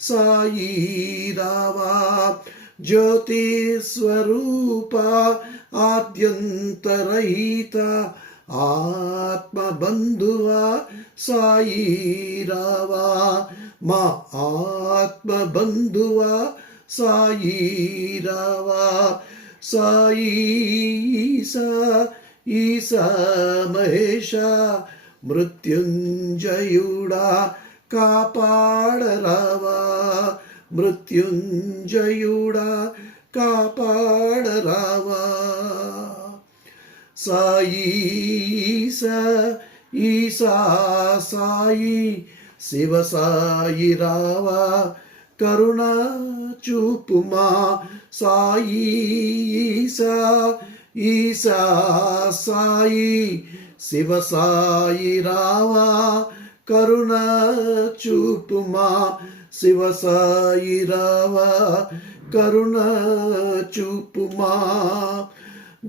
సాయి రావా, జ్యోతి స్వరూప ఆద్యంతరహిత ఆత్మబంధువా సాయి రావా, మా ఆత్మబంధువా సాయి రావా. సాయి ఈశా, ఈశా మహేశ, మృత్యుంజయుడా కాపాడరావా, మృత్యుంజయుడా కాపాడరావా. సాయి ఈశా, ఈశా సాయి, శివ సాయి రావా, కరుణ చూపుమా సాయి ఈశా, ఈశా సాయి, శివ సాయి రావా, కరుణ చూపుమా శివ సాయి రావా, కరుణ చూపుమా.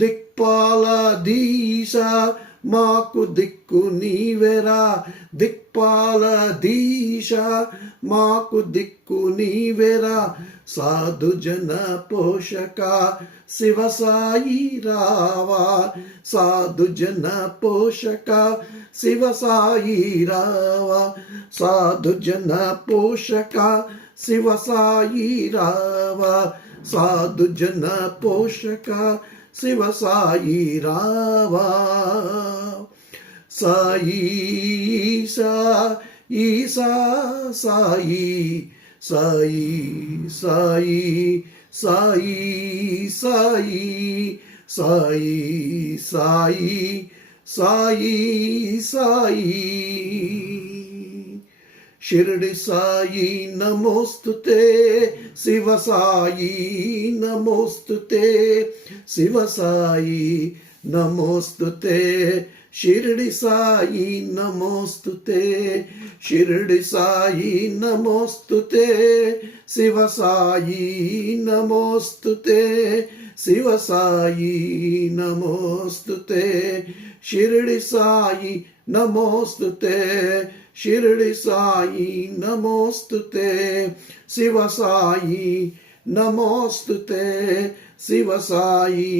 దిక్పాలధీశ మాకు దిక్కు నీవెరా, దిక్పాలధీశ మాకు దిక్కు నీవెరా. సాధు జన పోషక శివ సాయి రావా, సాధు జన పోషక శివ సాయి రావా, సాధు జన పోషక శివ సాయి రావా, సాధు జన పోషక శివ సాయి రావా. సాయి ఈశా, ఈశా సాయి, సాయి సాయి సాయి సాయి సాయి సాయి సాయి సాయి. షిరిడి సాయి నమోస్తుతే, శివ సాయి నమోస్తుతే, శివ సాయి నమోస్తుతే, షిరిడి సాయి నమోస్తుతే, షిరిడి సాయి నమోస్తుతే, శివ సాయి నమోస్తుతే, శివ సాయి నమోస్తుతే, షిరిడి సాయి నమోస్తుతే, షిరిడి సాయి నమోస్తుతే, శివ సాయి నమోస్తుతే, శివ సాయి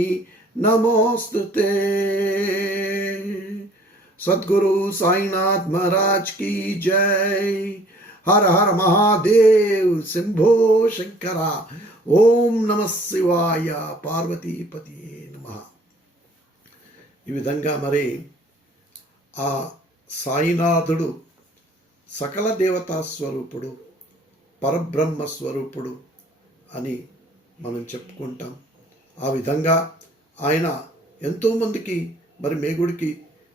नमोस्तुते. सद्गुरु साईनाथ महाराज की जय. हर हर महादेव, शंभो शंकरा. ఓం నమ శివాయ, పార్వతీపతి నమః. ఈ విధంగా మరి ఆ సాయినాథుడు సకల దేవతా స్వరూపుడు, పరబ్రహ్మ స్వరూపుడు అని మనం చెప్పుకుంటాం. ఆ విధంగా ఆయన ఎంతోమందికి మరి మేగుడికి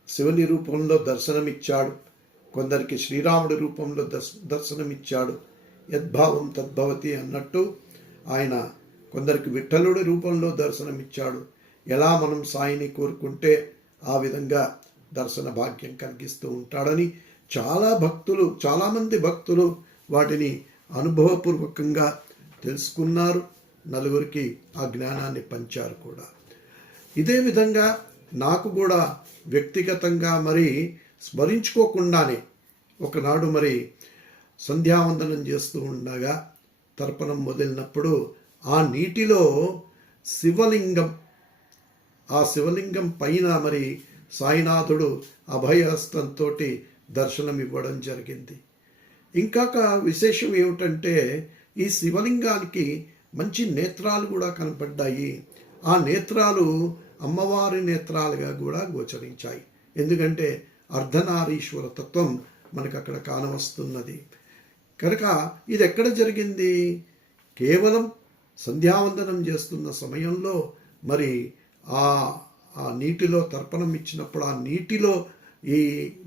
శివుని రూపంలో దర్శనమిచ్చాడు, కొందరికి శ్రీరాముడి రూపంలో దర్శనమిచ్చాడు. యద్భావం తద్భవతి అన్నట్టు ఆయన కొందరికి విఠలుడి రూపంలో దర్శనమిచ్చాడు. ఎలా మనం సాయిని కోరుకుంటే ఆ విధంగా దర్శన భాగ్యం కలిగిస్తూ ఉంటాడని చాలామంది భక్తులు వాటిని అనుభవపూర్వకంగా తెలుసుకున్నారు, నలుగురికి ఆ జ్ఞానాన్ని పంచారు కూడా. ఇదే విధంగా నాకు కూడా వ్యక్తిగతంగా మరి స్మరించుకోకుండానే ఒకనాడు మరి సంధ్యావందనం చేస్తూ ఉండగా తర్పణం మొదలైనప్పుడు ఆ నీటిలో శివలింగం, ఆ శివలింగం పైన మరి సాయినాథుడు అభయహస్తంతో దర్శనం ఇవ్వడం జరిగింది. ఇంకొక విశేషం ఏమిటంటే ఈ శివలింగానికి మంచి నేత్రాలు కూడా కనపడ్డాయి. ఆ నేత్రాలు అమ్మవారి నేత్రాలుగా కూడా గోచరించాయి. ఎందుకంటే అర్ధనారీశ్వర తత్వం మనకు అక్కడ కానవస్తున్నది కనుక ఇది ఎక్కడ జరిగింది? కేవలం సంధ్యావందనం చేస్తున్న సమయంలో మరి ఆ నీటిలో తర్పణం ఇచ్చినప్పుడు ఆ నీటిలో ఈ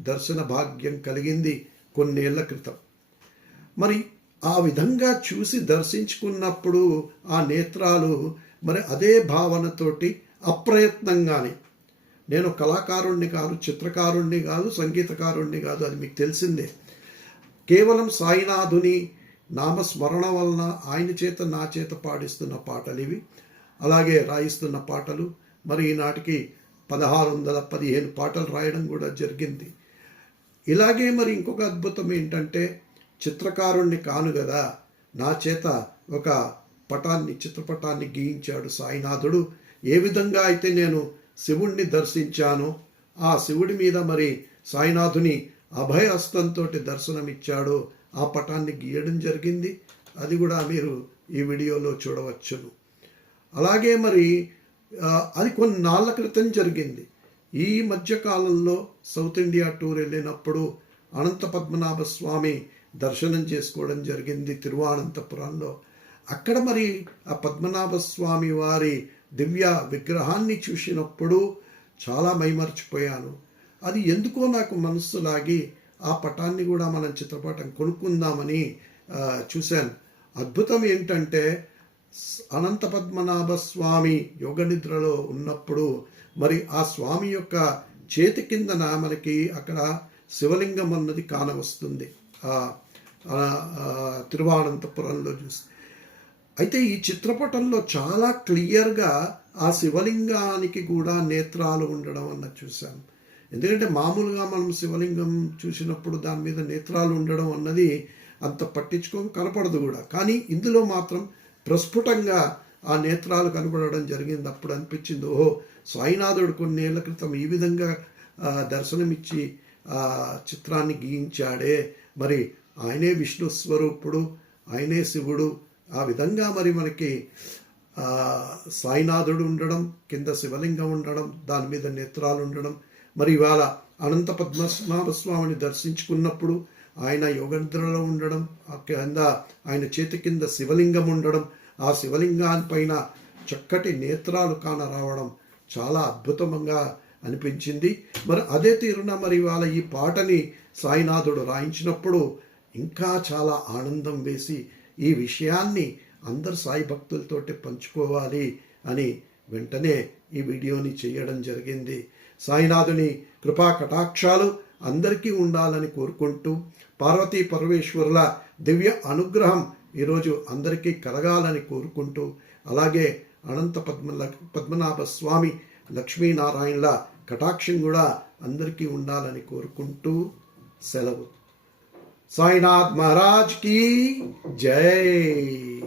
దర్శన భాగ్యం కలిగింది కొన్నేళ్ల క్రితం. మరి ఆ విధంగా చూసి దర్శించుకున్నప్పుడు ఆ నేత్రాలు మరి అదే భావనతోటి అప్రయత్నంగానే, నేను కళాకారుణ్ణి కాదు, చిత్రకారుణ్ణి కాదు, సంగీతకారుణ్ణి కాదు, అది మీకు తెలిసిందే. కేవలం సాయినాథుని నామస్మరణ వలన ఆయన చేత నా చేత పాడిస్తున్న పాటలు ఇవి, అలాగే రాయిస్తున్న పాటలు. మరి ఈనాటికి 1615 పాటలు రాయడం కూడా జరిగింది. ఇలాగే మరి ఇంకొక అద్భుతం ఏంటంటే చిత్రకారుణ్ణి కాను కదా, నా చేత ఒక చిత్రపటాన్ని గీయించాడు సాయినాథుడు. ఏ విధంగా అయితే నేను శివుణ్ణి దర్శించానో ఆ శివుడి మీద మరి సాయినాథుని అభయహస్తంతో దర్శనమిచ్చాడో ఆ పటాన్ని గీయడం జరిగింది. అది కూడా మీరు ఈ వీడియోలో చూడవచ్చును. అలాగే మరి అది కొన్నాళ్ళ క్రితం జరిగింది. ఈ మధ్యకాలంలో సౌత్ ఇండియా టూర్ వెళ్ళినప్పుడు అనంత పద్మనాభ స్వామి దర్శనం చేసుకోవడం జరిగింది తిరువనంతపురంలో. అక్కడ మరి ఆ పద్మనాభ స్వామి వారి దివ్య విగ్రహాన్ని చూసినప్పుడు చాలా మైమర్చిపోయాను. అది ఎందుకో నాకు మనస్సు లాగి ఆ పటాన్ని కూడా మనం చిత్రపటం కొనుక్కుందామని చూశాను. అద్భుతం ఏంటంటే అనంత పద్మనాభ స్వామి యోగ నిద్రలో ఉన్నప్పుడు మరి ఆ స్వామి యొక్క చేతి కిందన మనకి అక్కడ శివలింగం అన్నది కానవస్తుంది తిరువనంతపురంలో చూసి. అయితే ఈ చిత్రపటంలో చాలా క్లియర్గా ఆ శివలింగానికి కూడా నేత్రాలు ఉండడం అన్నది చూశాను. ఎందుకంటే మామూలుగా మనం శివలింగం చూసినప్పుడు దాని మీద నేత్రాలు ఉండడం అన్నది అంత కనపడదు కూడా. కానీ ఇందులో మాత్రం ప్రస్ఫుటంగా ఆ నేత్రాలు కనపడడం జరిగింది. అప్పుడు అనిపించింది, ఓహో, సాయినాథుడు కొన్నేళ్ల క్రితం ఈ విధంగా దర్శనమిచ్చి ఆ చిత్రాన్ని గీయించాడే. మరి ఆయనే విష్ణు స్వరూపుడు, ఆయనే శివుడు. ఆ విధంగా మరి మనకి సాయినాథుడు ఉండడం, కింద శివలింగం ఉండడం, దాని మీద నేత్రాలు ఉండడం. మరి ఇవాళ అనంత పద్మనాభ స్వామిని దర్శించుకున్నప్పుడు ఆయన యోగనిద్రలో ఉండడం, కింద ఆయన చేతి కింద శివలింగం ఉండడం, ఆ శివలింగానిపైన చక్కటి నేత్రాలు కానరావడం చాలా అద్భుతంగా అనిపించింది. మరి అదే తీరున మరి ఇవాళ ఈ పాటని సాయినాథుడు రాయించినప్పుడు ఇంకా చాలా ఆనందం వేసి ఈ విషయాన్ని అందరు సాయి భక్తులతోటి పంచుకోవాలి అని వెంటనే ఈ వీడియోని చేయడం జరిగింది. సాయినాథుని కృపా కటాక్షాలు అందరికీ ఉండాలని కోరుకుంటూ, పార్వతీ పరమేశ్వరుల దివ్య అనుగ్రహం ఈరోజు అందరికీ కలగాలని కోరుకుంటూ, అలాగే అనంత పద్మనాభ స్వామి లక్ష్మీనారాయణల కటాక్షం కూడా అందరికీ ఉండాలని కోరుకుంటూ సెలవు. సాయినాథ్ మహారాజ్ కీ జై.